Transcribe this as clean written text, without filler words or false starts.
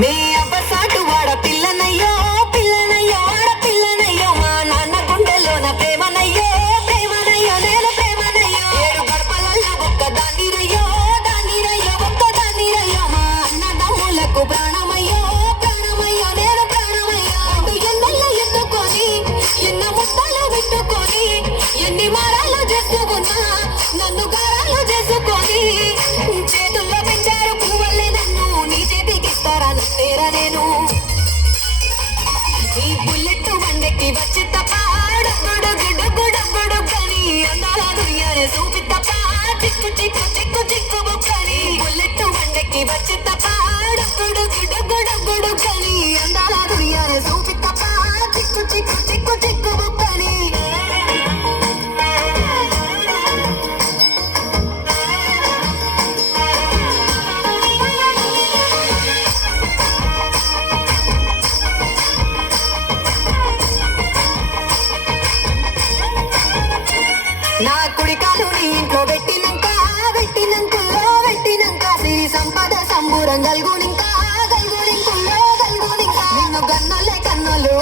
నే అవ్వసాటు వాడ పిల్లనయ్యో పిల్లనయ్యో వాడ పిల్లనయ్యో మా నాన్న గుండెల్లోన ప్రేమనయ్యో ప్రేమనయ్యో నేను ప్రేమనయ్యో ఏడు గడపలల్ల ఒక్క దానిరయ్యో దానిరయ్యో ఒక్క దానిరయ్యో మా అన్నదమ్ములకు ప్రాణమయ్యో ప్రాణమయ్యో నేను ప్రాణమయ్యో అటు ఎన్నెల్ల ఎత్తుకొని ఎన్న ముద్దలు పెట్టుకొని ఎన్ని మారాలు చేసుకున్నా నన్ను గారాలు చేసుకొని చేతుల్లో పెంచారు పువ్వులే నన్ను నీ చేతికి పేరా నేను ఈ బుల్లెట్ బండెక్కి వచ్చి తపాడు గుడు కని అందాల దుర్యానే చూపి తపా చిక్కు చిక్కు చిక్కు చిక్కు బుక్కని బుల్లెట్ బండెక్కి వచ్చి తపాడు గుడు కని అందాల దుర్యానే చూపి తపా చిక్కు చిక్కు చిక్కు చిక్కు బుక్కని నా కుడికాలు నీ ఇంట్లో పెట్టినంక సిరి సంపద సంబూరం గల్గునింకా నిన్ను గన్నోలే కన్నోలు